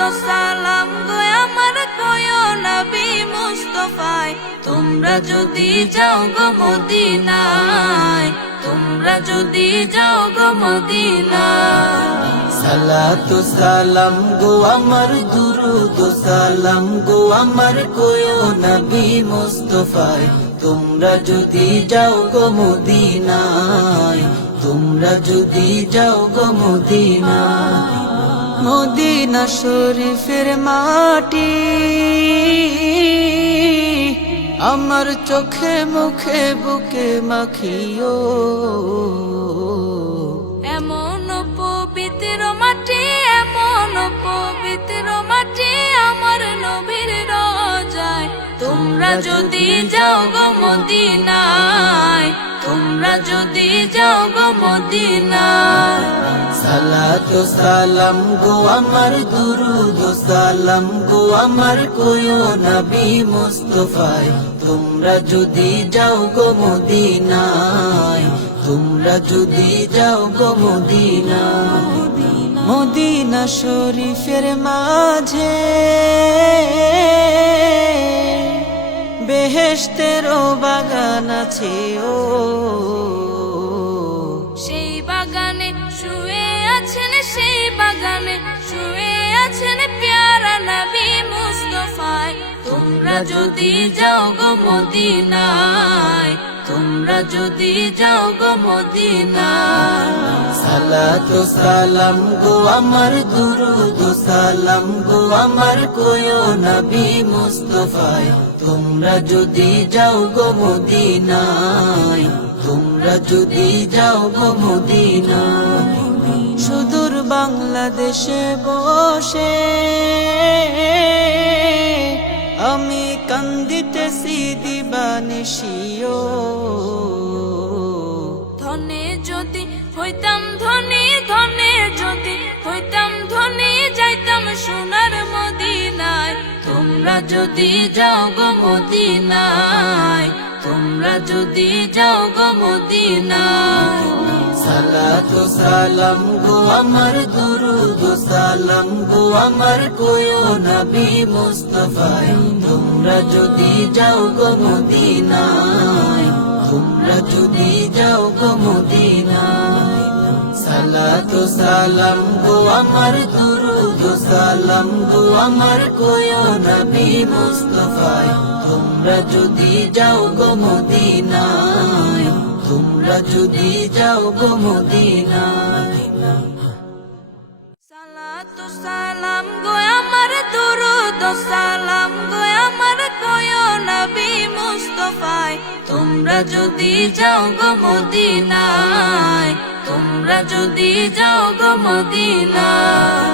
ও সালাম গো আমার কয়ো নবী মুস্তাফায় তোমরা যদি যাও গো মদিনায় তোমরা যদি যাও গো মদিনায় সালাতু সালাম গো আমার দুরুদ ও সালাম গো আমার কোয়ো নবী মুস্তাফায় তোমরা যদি যাও গো মদিনায় তোমরা যদি যাও গো মদিনায় মদিনা শরীফের মাটি আমার চোখে মুখে বুকে মাখিও এমন পবিত্র মাটি এমন পবিত্র মাটি আমার নবীর রোজায় তোমরা যদি যাও গো মদিনায় তোমরা যদি যাও গো মদিনায় সালাতু সালাম গো আমার দুরুদ ও সালাম গো আমার কোয়ো নবী মুস্তাফায় তোমরা যদি যাও গো মদিনায় তোমরা যদি যাও গো মদিনায় মদিনা শরীফের মাঝে বেহেশতেরও বাগান আছে ও সেই বাগানে শুয়ে আছেন সেই বাগানে শুয়ে আছেন প্যারা নবী মুস্তাফায় তোমরা যদি যাও গো মদিনায় তোমরা যদি যাও গো মদিনায় সালাতু সালাম গো আমার দুরুদ ও সালাম গো আমার কোয়ো নবী মুস্তাফায় তোমরা যদি যাও গো মদিনায় তোমরা যদি যাও গো মদিনায় সুদূর বাংলাদেশে বসে আমি কান্দিতেছি দিবানিশিও ধনে যদি হইতাম ধনী ধনে যদি হইতাম ধনী যাইতাম সোনার মদিনায় তোমরা যদি যাও গো মদিনায় তোমরা যদি যাও গো মদিনায় সালাতু সালাম গো আমার দুরুদ ও সালাম গো আমার কোয়ো নবী মুস্তাফায় তোমরা যদি যাও গো মদিনায় তোমরা যদি যাও গো মদিনায় সালাতু সালাম গো আমার দুরুদ ও সালাম গো আমার কোয়ো নবী মুস্তাফায় তোমরা যদি যাও গো মদিনায় তোমরা যদি যাও গো মদিনায় সালাতু সালাম গো আমার দুরুদ ও সালাম গো আমার কয়ো নবী মুস্তাফায় তোমরা যদি যাও গো মদিনায় তোমরা যদি যাও গো মদিনায়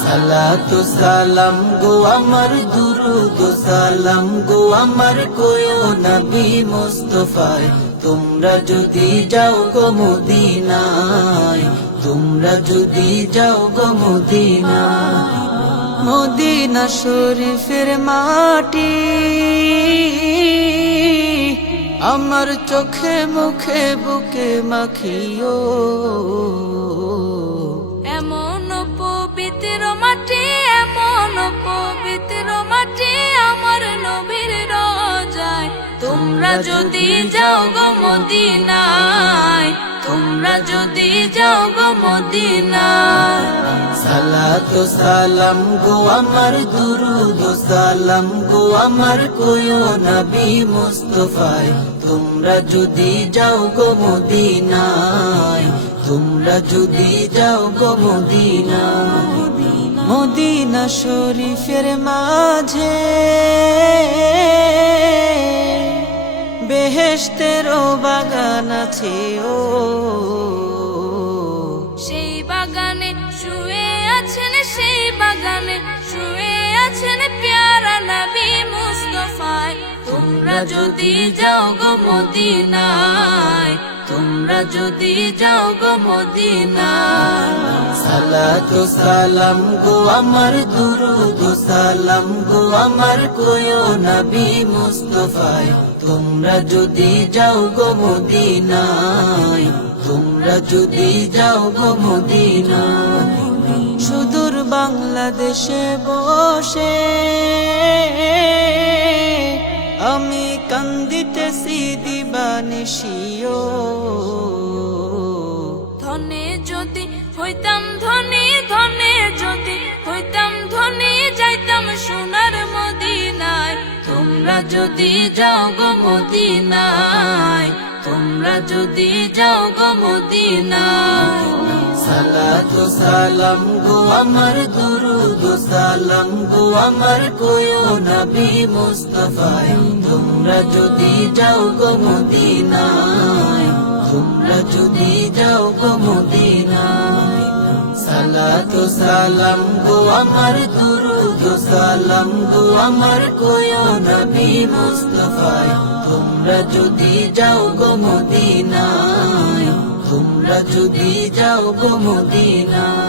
সালাতু সালাম গো আমার দুরুদ ও সালাম গো আমার কোয়ো নবী মুস্তাফায় তোমরা যদি যাও গো মদিনায় তোমরা যদি যাও গো মদিনায় মদিনা শরীফের মাটি আমার চোখে মুখে বুকে মাখিও এমন পবিত্র মাটি এমন পবিত্র মাটি আমার নবীর রোজায় তোমরা যদি যাও গো মদিনায় তোমরা যদি যাও গো মদিনায় সালাতু সালাম গো আমার দুরুদ ও সালাম গো আমার কোয়ো নবী মুস্তাফায় তোমরা যদি যাও গো মদিনায় তোমরা যদি যাও গো মদিনায় মদিনা শরীফের মাঝে বেহেশতেরও বাগান আছে ও সেই বাগানে শুয়ে আছেন সেই বাগানে শুয়ে আছেন প্যারা নবী মুস্তাফায় তোমরা যদি যাও গো মদিনায় তোমরা যদি যাও গো মদিনায় সালাতু সালাম গো আমার দুরুদ ও সালাম গো আমার কোয়ো নবী মুস্তাফায় তোমরা যদি যাও গো মদিনায় তোমরা যদি যাও গো মদিনায় সুদূর বাংলাদেশে বসে আমি কান্দিতেছি দিবানিশিও ধনে যদি হইতাম ধনী, ধনে যদি হইতাম ধনী, যাইতাম সোনার মদিনায়। তোমরা যদি যাও গো মদিনায়, তোমরা যদি যাও গো মদিনায়। সালাতু সালাম গো আমার দুরুদ সালাম গো আমার কোয়ো নবী মুস্তাফায়। তোমরা যদি যাও গো মদিনায়, তোমরা যদি যাও গো মদিনায়। সালাতু সালাম গো আমার দুরুদ সালাম গো আমার কোয়ো নবী মুস্তাফায়। তোমরা যদি যাও গো মদিনায়, তোমরা যদি যাও গো মদিনায়।